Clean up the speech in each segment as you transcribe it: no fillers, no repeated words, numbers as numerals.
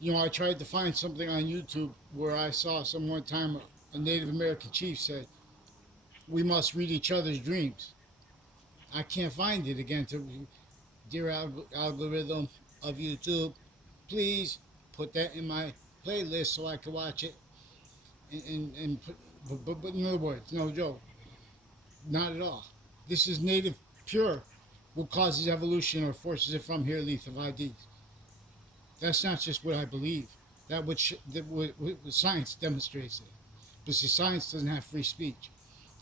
I tried to find something on YouTube where I saw some one time a Native American chief said, "We must read each other's dreams." I can't find it again. To dear algorithm of YouTube, please put that in my playlist so I can watch it. And put, but in other words, no joke, not at all. This is native pure. What causes evolution or forces it from here, lethal IDs. That's not just what I believe. What science demonstrates it. But see, science doesn't have free speech.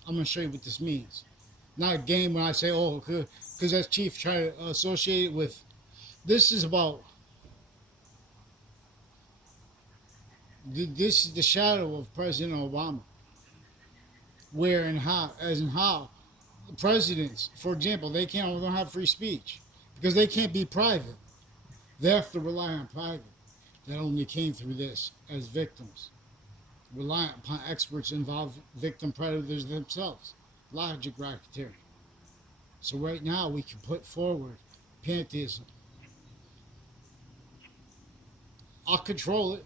I'm going to show you what this means. Not a game when I say, oh, because as chief try to associate it with. This is about. This is the shadow of President Obama. Where and how, as in how, presidents, for example, don't have free speech because they can't be private. They have to rely on private. That only came through this as victims, reliant upon experts involved victim predators themselves. Logic racketeering. So right now we can put forward pantheism. I'll control it.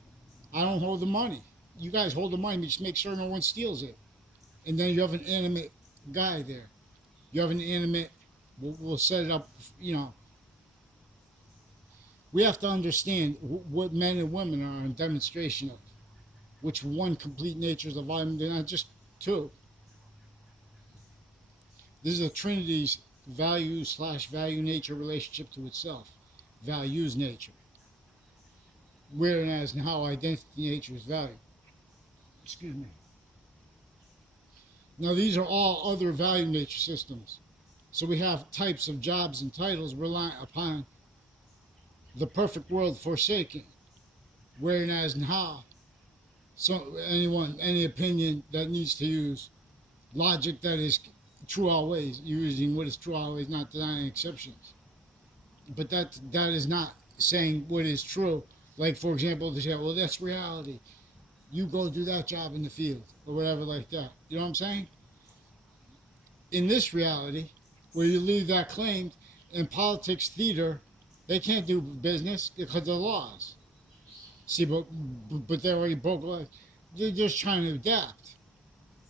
I don't hold the money. You guys hold the money, but just make sure no one steals it. And then you have an animate guy there. You have an animate. We'll set it up. We have to understand what men and women are in demonstration of. Which one complete natures of volume? They're not just two. This is a Trinity's value/value nature relationship to itself. Values nature. Whereas and how identity nature is valued. Excuse me. Now these are all other value nature systems. So we have types of jobs and titles reliant upon the perfect world forsaken. Whereas and how any opinion that needs to use logic that is true always, using what is true always, not denying exceptions. But that is not saying what is true. Like for example, they say, well, that's reality. You go do that job in the field or whatever like that. You know what I'm saying? In this reality, where you leave that claimed in politics theater, they can't do business because of the laws. See, but they already broke laws. They're just trying to adapt.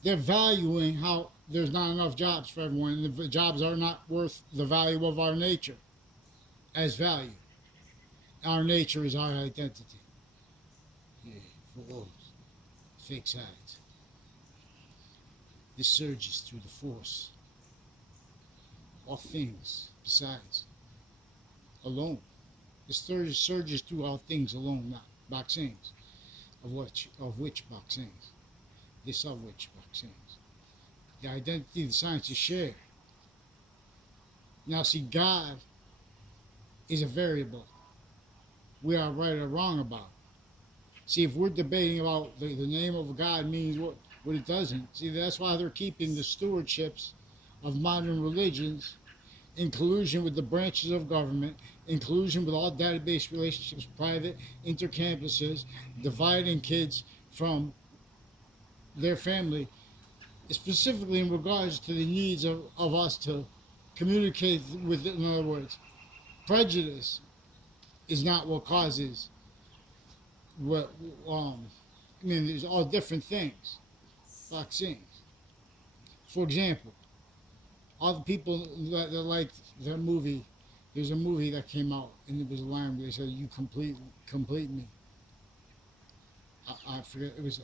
They're valuing how there's not enough jobs for everyone, and the jobs are not worth the value of our nature as value. Our nature is our identity. Yeah, for those fake sides. This surges through the force. All things besides alone. This surges through all things alone, not boxings. Of which boxings? This of which boxings. The identity of the science is shared. Now see, God is a variable. We are right or wrong about. See, if we're debating about the name of God means what it doesn't, see, that's why they're keeping the stewardships of modern religions in collusion with the branches of government, in collusion with all database relationships, private intercampuses, dividing kids from their family, specifically in regards to the needs of us to communicate with, in other words, prejudice is not what causes what, there's all different things. Vaccines. For example, all the people that liked the movie, there's a movie that came out and it was a line where they said, "You complete me." I forget it was.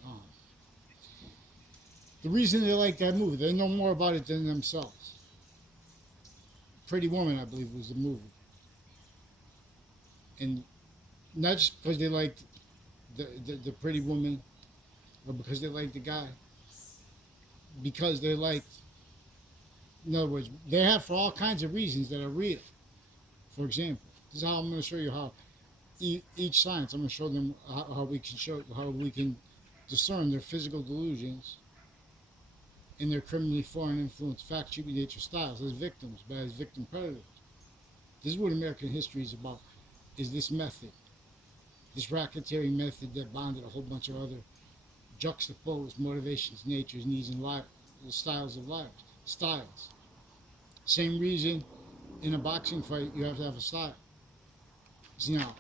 The reason they like that movie, they know more about it than themselves. Pretty Woman, I believe, was the movie, and not just because they liked the Pretty Woman, or because they liked the guy, because they liked. In other words, they have for all kinds of reasons that are real. For example, this is how I'm going to show you how each science. I'm going to show them how we can discern their physical delusions and their criminally foreign influence fact sheet nature styles as victims, but as victim predators. This is what American history is about. Is this method, this racketeering method that bonded a whole bunch of other juxtaposed motivations, natures, needs, and styles of lives. Styles. Same reason in a boxing fight you have to have a style. See now,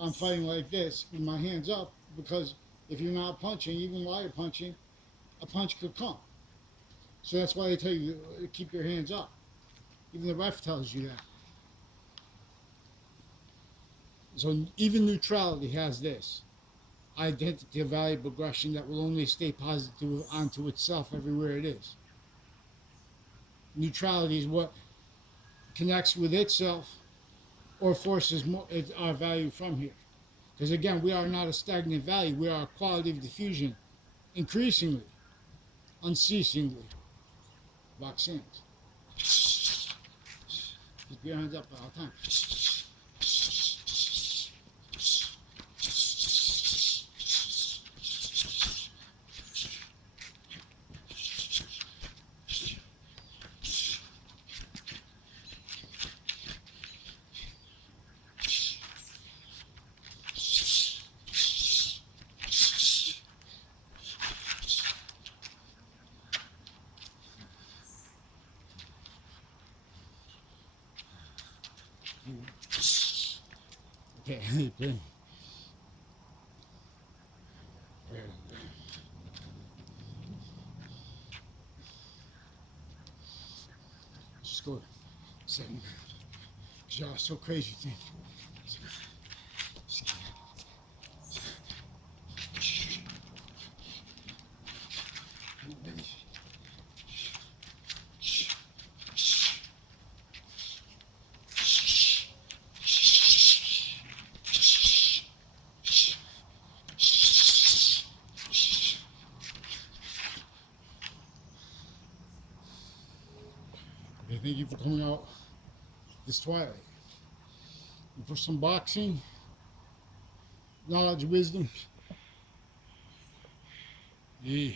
I'm fighting like this with my hands up because if you're not punching, even while you're punching, a punch could come. So that's why they tell you to keep your hands up. Even the ref tells you that. So even neutrality has this identity of value progression that will only stay positive onto itself everywhere it is. Neutrality is what connects with itself or forces more, our value from here. Because again, we are not a stagnant value, we are a quality of diffusion, increasingly, unceasingly. Vaccines. Keep your hands up all the time. Okay, okay. Just go 7. Y'all so crazy thing. Okay, thank you for coming out this twilight. And for some boxing, knowledge, wisdom. Yeah.